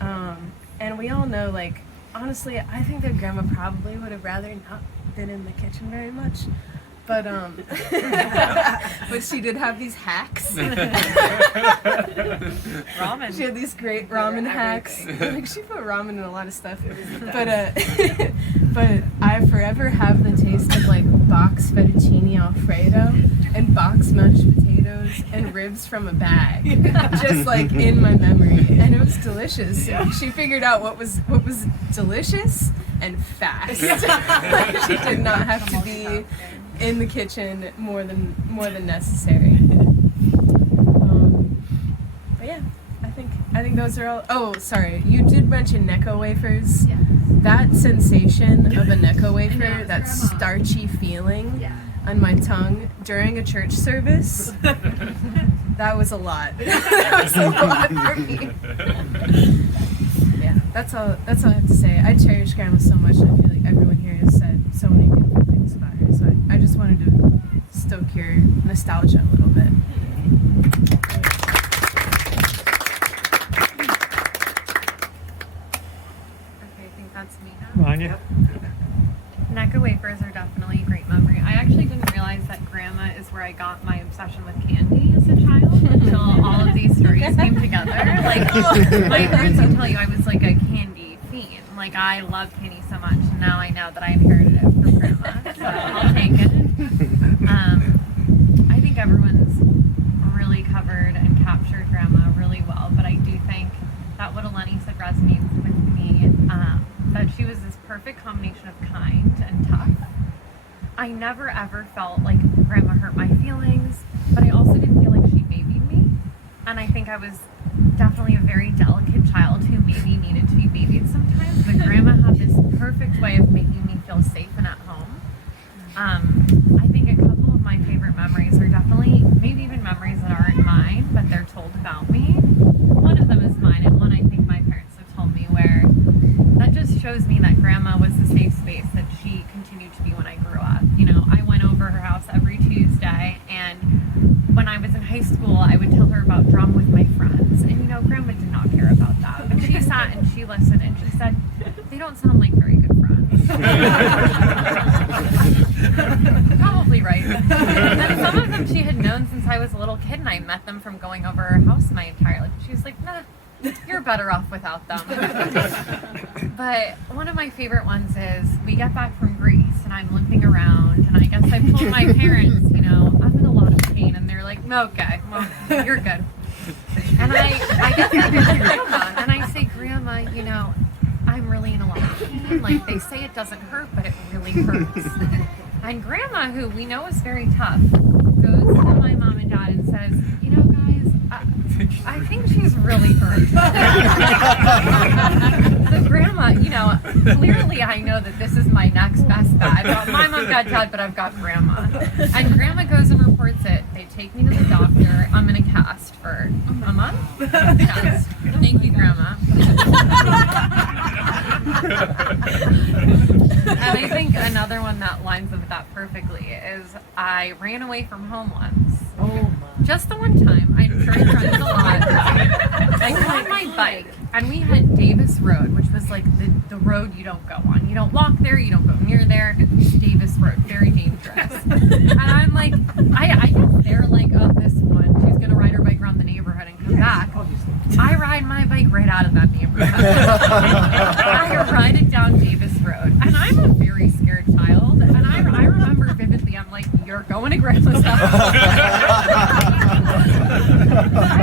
time. And we all know, like, honestly, I think that Grandma probably would have rather not been in the kitchen very much. But but she did have these hacks. Ramen. She had these great ramen hacks. Like, she put ramen in a lot of stuff. But but I forever have the taste of like box fettuccine Alfredo and box mashed potatoes and ribs from a bag, just like in my memory, and it was delicious. She figured out what was delicious and fast. Like, she did not have to be in the kitchen more than necessary. But yeah, I think those are all. Oh, sorry, you did mention Necco wafers. Yeah. That sensation of a Necco wafer, that starchy feeling on my tongue during a church service, that was a lot. That was a lot for me. Yeah, that's all I have to say. I cherish Grandma so much, and I feel like everyone here has said so many beautiful things about her. So I just wanted to stoke your nostalgia a little bit. Okay, I think that's me now. Anya? Necco wafers are definitely a great memory. I actually didn't realize that Grandma is where I got my obsession with candy as a child until all of these stories came together. Like, my parents would tell you I was like a candy fiend. Like, I love candy so much, and now I know that I inherited it from Grandma, so I'll take it. I think everyone's really covered and captured Grandma really well, but I do think that what Eleni said resonates with me, that she was this perfect combination of kind and tough. I never ever felt like Grandma hurt my feelings, but I also didn't feel like she babied me. And I think I was definitely a very delicate child who maybe needed to be babied sometimes, but Grandma had this perfect way of making me feel safe and at home. I think a couple of my favorite memories are definitely, maybe even memories that aren't mine, but they're told about me. shows me that grandma was the safe space that she continued to be when I grew up. You know, I went over her house every Tuesday, and when I was in high school, I would tell her about drum with my friends. And you know, grandma did not care about that. But she sat and she listened and she said, they don't sound like very good friends. Probably right. And then some of them she had known since I was a little kid, and I met them from going over her house my entire life. She was like, nah, you're better off without them. But one of my favorite ones is we get back from Greece and I'm limping around, and I guess I've told my parents, you know, I'm in a lot of pain, and they're like, okay, well, you're good. And I guess I go to grandma and I say, Grandma, you know, I'm really in a lot of pain. Like, they say it doesn't hurt, but it really hurts. And grandma, who we know is very tough, goes to my mom and dad and says, you know, guys, I think she's really hurt. So grandma, you know, clearly I know that this is my next best bet. I've got my mom, got dad, but I've got grandma. And grandma goes and reports it. They take me to the doctor. I'm in a cast for a month. Cast. Thank you, grandma. And I think another one that lines up with that perfectly is I ran away from home once. Oh, just the one time. I'm sure I tried it a lot. I got on my bike, and we had Davis Road, which was like the road you don't go on. You don't walk there, you don't go near there. It's Davis Road, very dangerous. And I'm like, I get there like, oh, this one, she's gonna ride her bike around the neighborhood and come back. I ride my bike right out of that neighborhood. I ride it down Davis Road, and I'm a very scared child, and I remember vividly, I'm like, you're going to grandma's house. I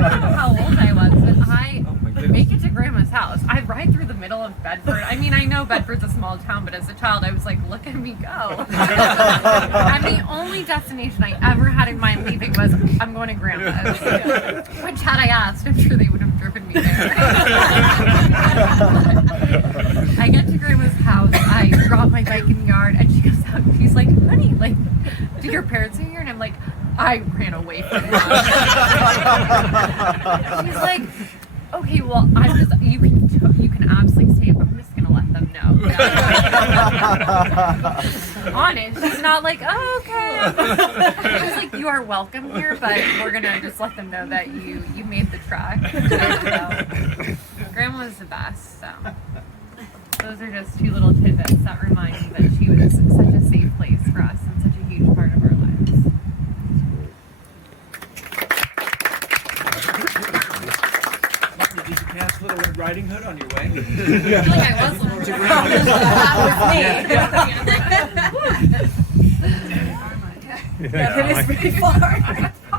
don't know how old I was, but I make it to grandma's house. I ride through the middle of Bedford. I mean, I know Bedford's a small town, but as a child, I was like, look at me go. And the only destination I ever had in mind leaving was, I'm going to grandma's. Which, had I asked, I'm sure they would have driven me there. I get to grandma's house, I drop my bike in the yard, and she goes out, she's like, honey, like, did your parents see you? And I'm like, I ran away from them. She's like, okay, well, I'm just, you can absolutely stay, but I'm just gonna let them know. Honest, she's not like, oh, okay. She's like, you are welcome here, but we're gonna just let them know that you made the trek. So, grandma was the best, so. Those are just two little tidbits that remind me that she was such a safe place for us and such a huge part of our lives. Did you pass Little Red Riding Hood on your way? I feel like I was Little Red Riding Hood. That is pretty far.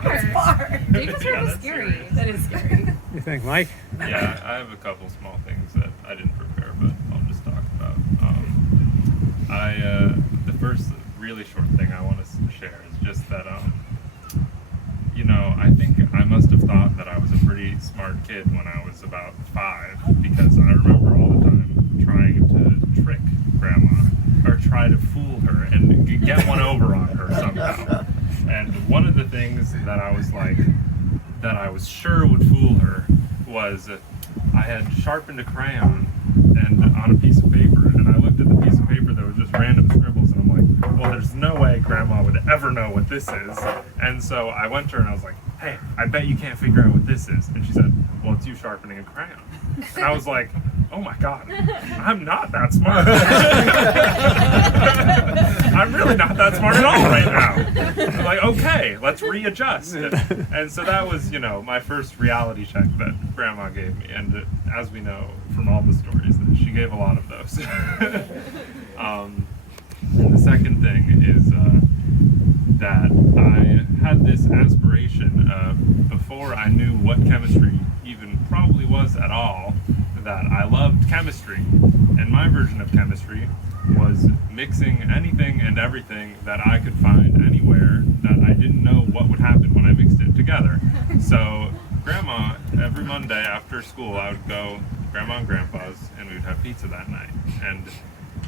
It's far. Davis Road was scary. That is scary. You think, Mike? Yeah, I have a couple small things that I didn't prepare, but I'll just talk about. The first really short thing I want to share is just that, you know, I think I must have thought that I was a pretty smart kid when I was about 5, because I remember all the time trying to trick grandma or try to fool her and get one over on her somehow. And one of the things that I was like, that I was sure would fool her was I had sharpened a crayon and on a piece of paper, and I looked at the piece of paper that was just random scribbles, and I'm like, well, there's no way grandma would ever know what this is. And so I went to her and I was like, hey, I bet you can't figure out what this is. And she said, well, it's you sharpening a crayon. And I was like, oh my God, I'm not that smart. I'm really not that smart at all right now. I'm like, okay, let's readjust. And so that was, you know, my first reality check that grandma gave me. And as we know from all the stories, that she gave a lot of those. And the second thing is that I had this aspiration before I knew what chemistry even probably was at all, that I loved chemistry. And my version of chemistry was mixing anything and everything that I could find anywhere that I didn't know what would happen when I mixed it together. So grandma, every Monday after school, I would go to grandma and grandpa's and we would have pizza that night. And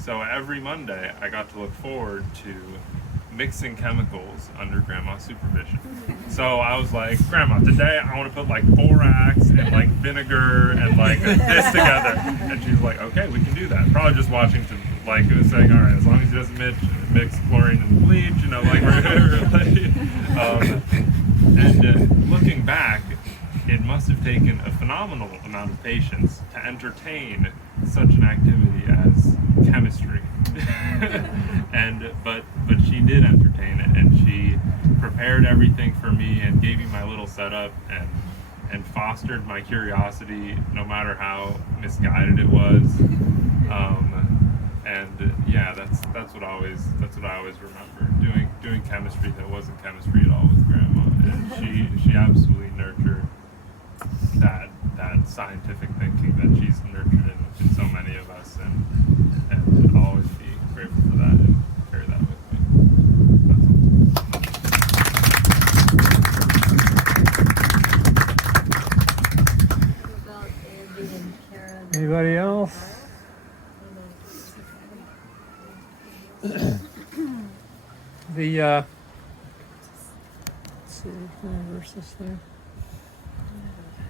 so every Monday I got to look forward to mixing chemicals under Grandma's supervision. So I was like, Grandma, today I want to put like borax and like vinegar and like this together. And she was like, okay, we can do that. Probably just watching to like it was saying, all right, as long as he doesn't mix chlorine and bleach, you know, like and looking back, it must have taken a phenomenal amount of patience to entertain such an activity as chemistry. but she did entertain it, and she prepared everything for me and gave me my little setup and fostered my curiosity no matter how misguided it was. And yeah, that's what I always remember, doing chemistry that wasn't chemistry at all with Grandma. And she absolutely nurtured that scientific thinking that she's nurtured in so many of us, and I'll always be grateful for that and carry that with me. What about Andy and Karen? Anybody else? The let's see, versus there.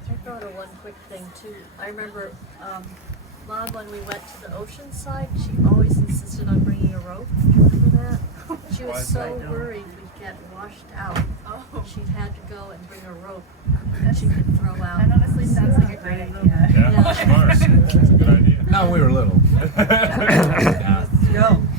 I thought of one quick thing too. I remember Mom, when we went to the ocean side, she always insisted on bringing a rope. Remember that? She was so worried we'd get washed out. She had to go and bring a rope that she could throw out. That honestly sounds like a great idea. Yeah, smart. That's a good idea. No, we were little.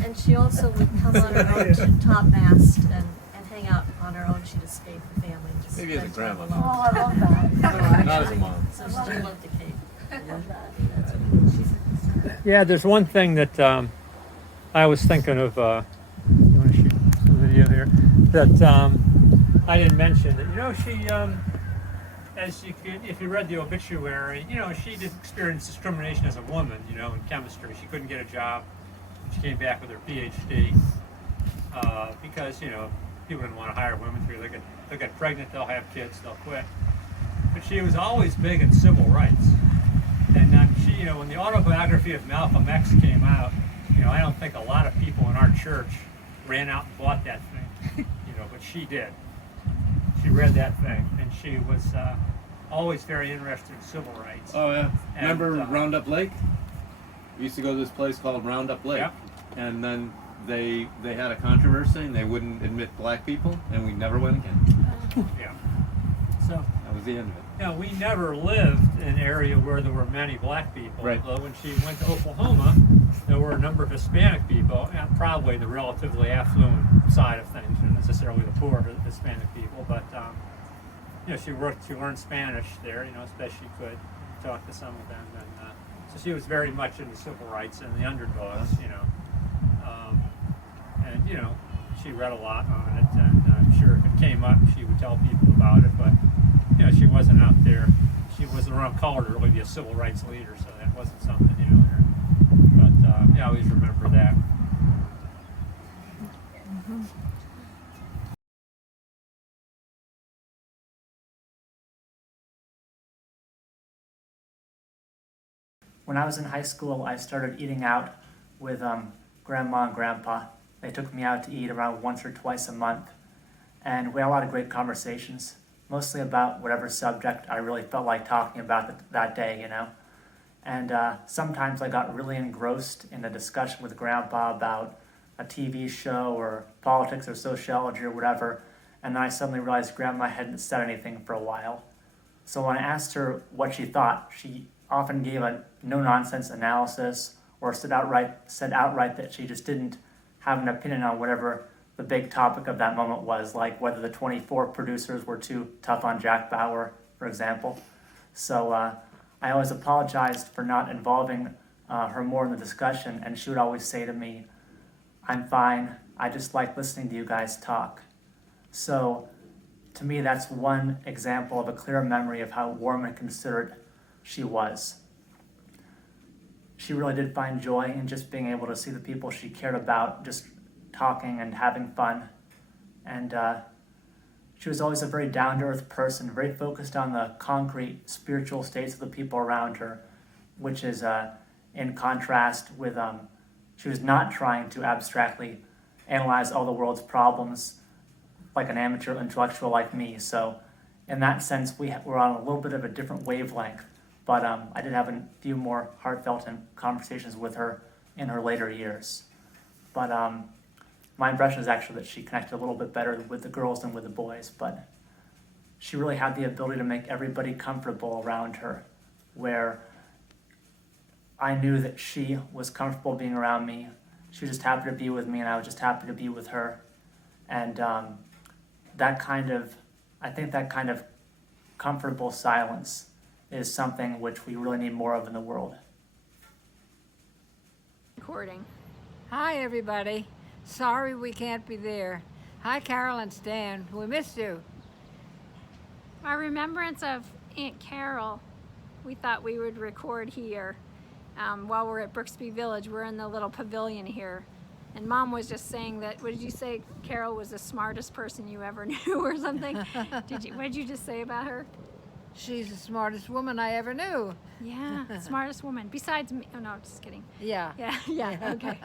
And she also would come on her own to topmast and hang out on her own. She'd escape the family and just Maybe as a spend time grandma. alone. Oh, I love that. Not as a mom. So she loved the Cape. I love that. Yeah, there's one thing that I was thinking of. You want to shoot some video here? That I didn't mention. That she, as you could, if you read the obituary, she did experience discrimination as a woman. In chemistry, she couldn't get a job. She came back with her PhD because people didn't want to hire women. They'll get pregnant, they'll have kids, they'll quit. But she was always big in civil rights. And she, when the autobiography of Malcolm X came out, I don't think a lot of people in our church ran out and bought that thing, but she did. She read that thing, and she was always very interested in civil rights. Oh yeah. And, Remember Roundup Lake? We used to go to this place called Roundup Lake. Yep. And then they had a controversy and they wouldn't admit black people, and we never went again. Yeah. So that was the end of it. We never lived in an area where there were many black people. Right. Although when she went to Oklahoma, there were a number of Hispanic people, and probably the relatively affluent side of things, not necessarily the poor Hispanic people. But she learned Spanish there, as best she could, talk to some of them, and so she was very much into civil rights and the underdogs, and she read a lot on it, and I'm sure if it came up, she would tell people about it, but she wasn't out there. She wasn't around color to really be a civil rights leader, so that wasn't something, but I always remember that. When I was in high school, I started eating out with Grandma and Grandpa. They took me out to eat around once or twice a month, and we had a lot of great conversations, mostly about whatever subject I really felt like talking about that day, And sometimes I got really engrossed in a discussion with Grandpa about a TV show or politics or sociology or whatever, and then I suddenly realized Grandma hadn't said anything for a while. So when I asked her what she thought, she often gave a no-nonsense analysis or said outright that she just didn't have an opinion on whatever the big topic of that moment was, like whether the 24 producers were too tough on Jack Bauer, for example. So I always apologized for not involving her more in the discussion, and she would always say to me, "I'm fine, I just like listening to you guys talk." So to me, that's one example of a clear memory of how warm and considerate she was. She really did find joy in just being able to see the people she cared about just talking and having fun. And she was always a very down-to-earth person, very focused on the concrete spiritual states of the people around her, which is in contrast with, she was not trying to abstractly analyze all the world's problems like an amateur intellectual like me. So in that sense, we're on a little bit of a different wavelength. But I did have a few more heartfelt conversations with her in her later years. But my impression is actually that she connected a little bit better with the girls than with the boys. But she really had the ability to make everybody comfortable around her, where I knew that she was comfortable being around me. She was just happy to be with me, and I was just happy to be with her. And I think that kind of comfortable silence is something which we really need more of in the world. Recording. Hi, everybody. Sorry we can't be there. Hi, Carol and Stan. We missed you. Our remembrance of Aunt Carol, we thought we would record here while we're at Brooksby Village. We're in the little pavilion here. And Mom was just saying that, what did you say, Carol was the smartest person you ever knew or something? What did you just say about her? She's the smartest woman I ever knew. Yeah, smartest woman. Besides me. Oh, no, just kidding. Yeah. Yeah, okay.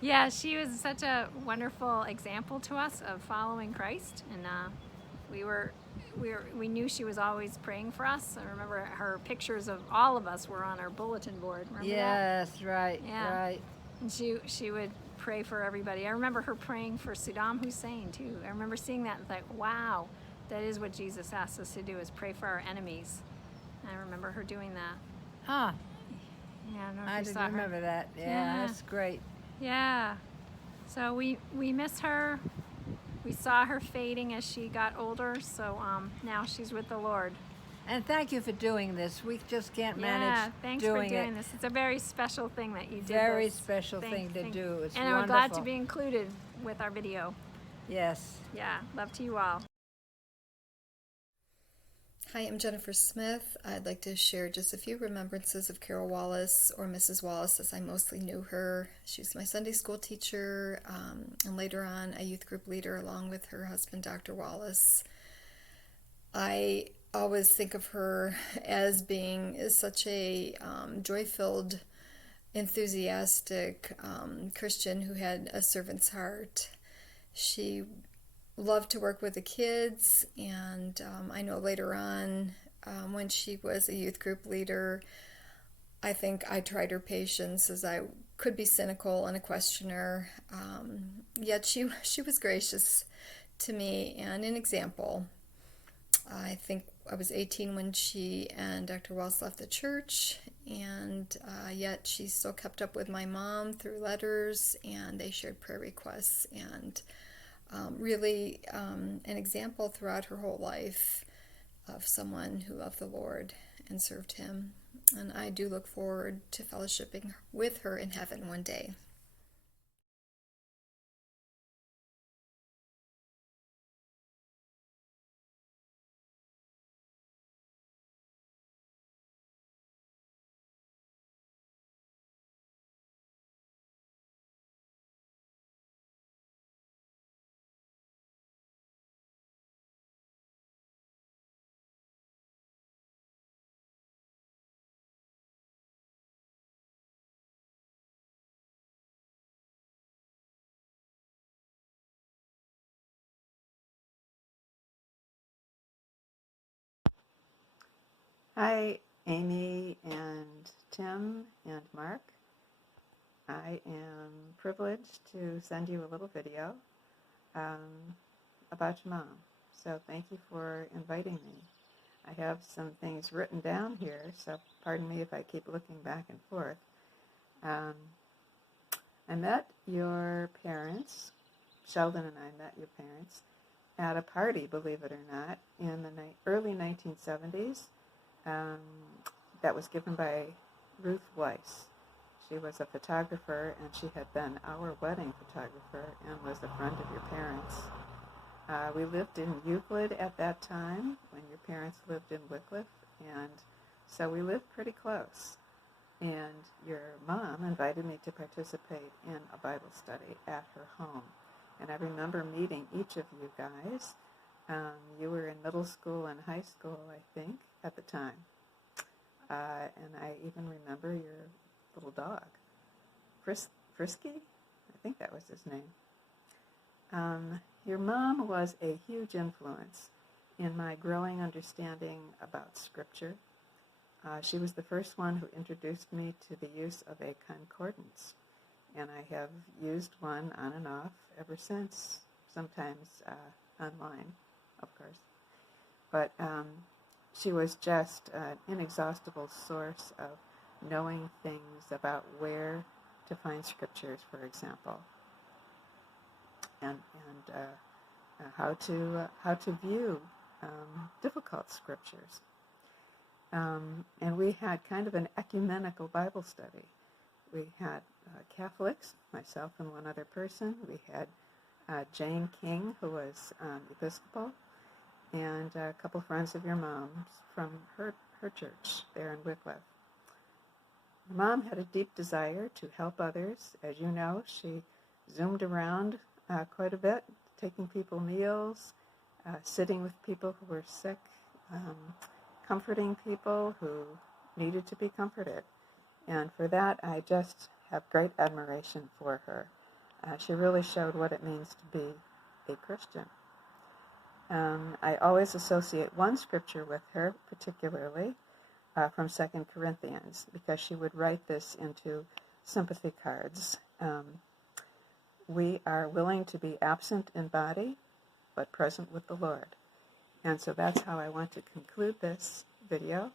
Yeah, she was such a wonderful example to us of following Christ. And we knew she was always praying for us. I remember her pictures of all of us were on our bulletin board. Remember that? Yes, right, Yeah. right. And she would pray for everybody. I remember her praying for Saddam Hussein too. I remember seeing that and thought, wow, that is what Jesus asked us to do, is pray for our enemies. And I remember her doing that. Huh. Yeah, I don't know if I you didn't saw her. remember that. Yeah, that's great. Yeah. So we miss her. We saw her fading as she got older, so now she's with the Lord. And thank you for doing this. We just can't manage Yeah, thanks for doing this. It's a very special thing that you did. Very special thing to do. It's and wonderful. we're glad to be included with our video. Yes. Yeah, love to you all. Hi, I'm Jennifer Smith. I'd like to share just a few remembrances of Carol Wallace, or Mrs. Wallace, as I mostly knew her. She was my Sunday school teacher, and later on a youth group leader along with her husband, Dr. Wallace. I always think of her as being such a joy-filled, enthusiastic Christian who had a servant's heart. She loved to work with the kids, and I know later on when she was a youth group leader, I think I tried her patience, as I could be cynical and a questioner, yet she was gracious to me and an example. I think I was 18 when she and Dr. Wallace left the church, and yet she still kept up with my mom through letters, and they shared prayer requests, and really an example throughout her whole life of someone who loved the Lord and served Him. And I do look forward to fellowshipping with her in heaven one day. Hi, Amy and Tim and Mark. I am privileged to send you a little video about your mom. So thank you for inviting me. I have some things written down here, so pardon me if I keep looking back and forth. I met your parents, Sheldon and I met your parents, at a party, believe it or not, in the early 1970s. That was given by Ruth Weiss. She was a photographer, and she had been our wedding photographer and was a friend of your parents. We lived in Euclid at that time when your parents lived in Wycliffe, and so we lived pretty close. And your mom invited me to participate in a Bible study at her home. And I remember meeting each of you guys. You were in middle school and high school, I think, at the time. And I even remember your little dog, Frisky? I think that was his name. Your mom was a huge influence in my growing understanding about Scripture. She was the first one who introduced me to the use of a concordance, and I have used one on and off ever since, sometimes online, of course. But she was just an inexhaustible source of knowing things about where to find scriptures, for example, and how to view difficult scriptures. And we had kind of an ecumenical Bible study. We had Catholics, myself and one other person. We had Jane King, who was Episcopal, and a couple friends of your mom's from her church there in Wycliffe. Mom had a deep desire to help others. As you know, she zoomed around quite a bit, taking people meals, sitting with people who were sick, comforting people who needed to be comforted. And for that, I just have great admiration for her. She really showed what it means to be a Christian. I always associate one scripture with her, particularly from 2 Corinthians, because she would write this into sympathy cards. We are willing to be absent in body, but present with the Lord. And so that's how I want to conclude this video.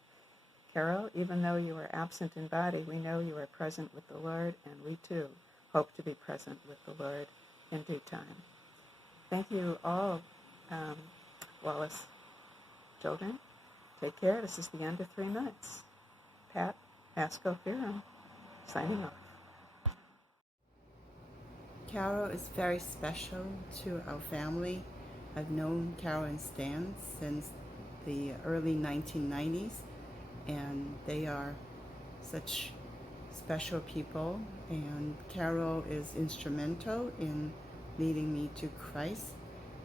Carol, even though you are absent in body, we know you are present with the Lord, and we too hope to be present with the Lord in due time. Thank you all, Wallace children. Take care. This is the end of 3 minutes. Pat Masco-Fearon, signing off. Carol is very special to our family. I've known Carol and Stan since the early 1990s, and they are such special people, and Carol is instrumental in leading me to Christ,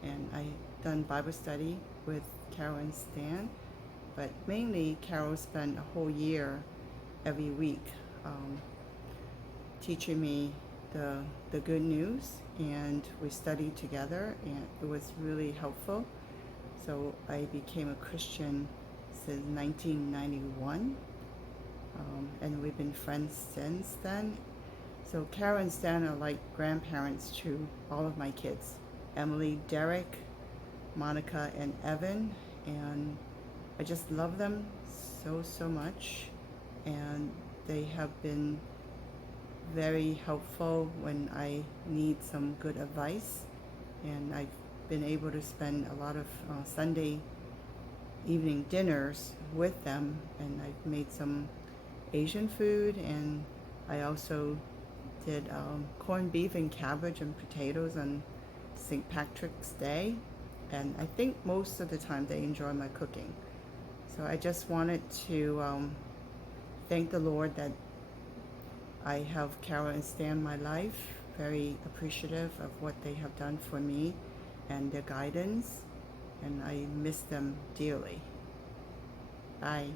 and I've done Bible study with Carol and Stan, but mainly Carol spent a whole year every week teaching me the good news, and we studied together, and it was really helpful. So I became a Christian since 1991, and we've been friends since then. So Carol and Stan are like grandparents to all of my kids, Emily, Derek, Monica, and Evan, and I just love them so much, and they have been very helpful when I need some good advice, and I've been able to spend a lot of Sunday evening dinners with them, and I've made some Asian food, and I also did corned beef and cabbage and potatoes on St. Patrick's Day, and I think most of the time they enjoy my cooking. So I just wanted to thank the Lord that I have Carol and Stan in my life, very appreciative of what they have done for me and their guidance, and I miss them dearly. Bye.